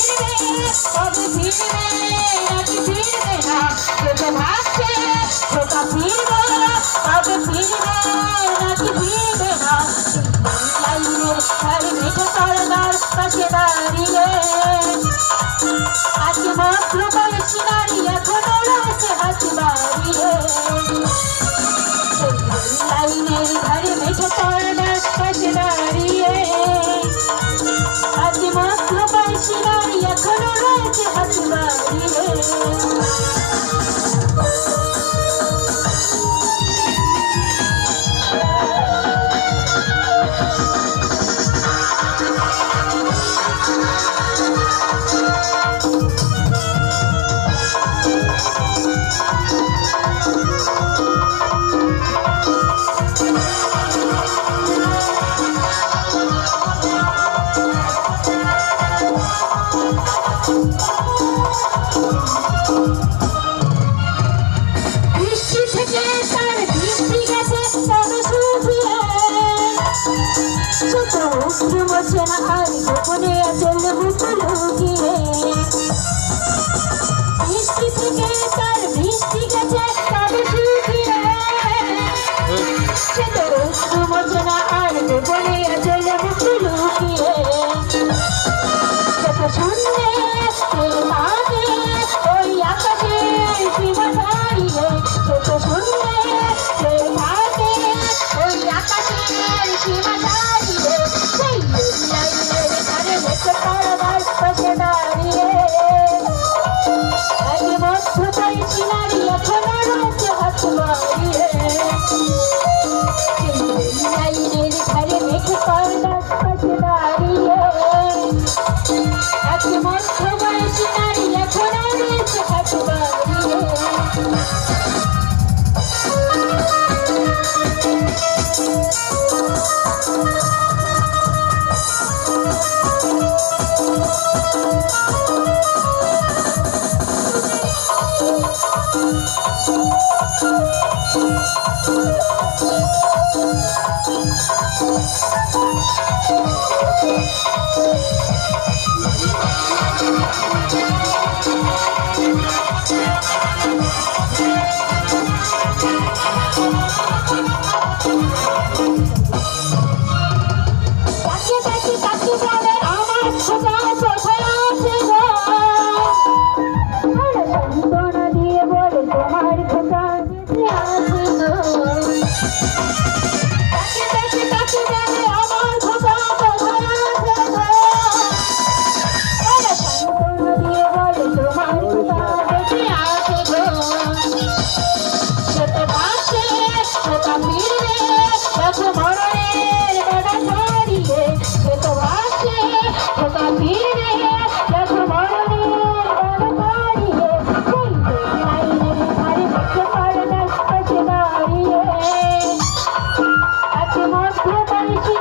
কবে ফিরবে নাকি ফিরবে না চোখে ভাসছে খোকা ফিরবে কবে ফিরবে নাকি ফিরবে না লাইনের ধারে মেঘে তরদার পাশে দাঁড়িয়ে আজ মাত্র বয়সী নারী এখনো রয়েছে হাত বাড়িয়ে লাইনের ধারে মেঘে তরদার পাশে দাঁড়িয়ে আজ মাত্র বয়সী নারী এখনো রয়েছে হাত বাড়িয়ে বৃষ্টি থেকে তার বৃষ্টি গেছে তবে শুকিয়ে ছোট অশ্রু মোছে না আর গোপনে চললে বুক লুকিয়ে বৃষ্টি থেকে তার বৃষ্টি গেছে তবে শুকিয়ে ছোট অশ্রু মোছে না আর গোপনে চললে বুক লুকিয়ে চোখ শুনলে ওই আকাশে সীমা দাঁড়িয়ে চোখ শুনলে থাকে ওই আকাশের সীমা দাঁড়িয়ে সেই লাইনের ধারে মেঘে তরদার পাশে দাঁড়িয়ে এক মধ্য বয়সী নারী এখনো রয়েছে হাত বাড়িয়ে লাইনের ধারে মেঘে তরদার পাশে দাঁড়িয়ে এক মধ্য বয়সী নারী এখনো রয়েছে হাত বাড়িয়ে তাকে বলে আমার খোকা কোথায় আছে গো সান্ত্বনা দিয়ে বলে তোমার খোকা বেঁচে আছে গো তাকে বলে আমার খোকা কোথায় আছে গো সান্ত্বনা দিয়ে বলে তোমার খোকা বেঁচে আছে গো ছোট বাচ্চে খোকা ফিরবে দেখো মরণের বেড়া ছাড়িয়ে ছোট বাচ্চে খোকা ফিরবে দেখো মরণের বেড়া ছাড়িয়ে সেই লাইনের ধারে মেঘে তরদার পাশে দাঁড়িয়ে এক মধ্য বয়সী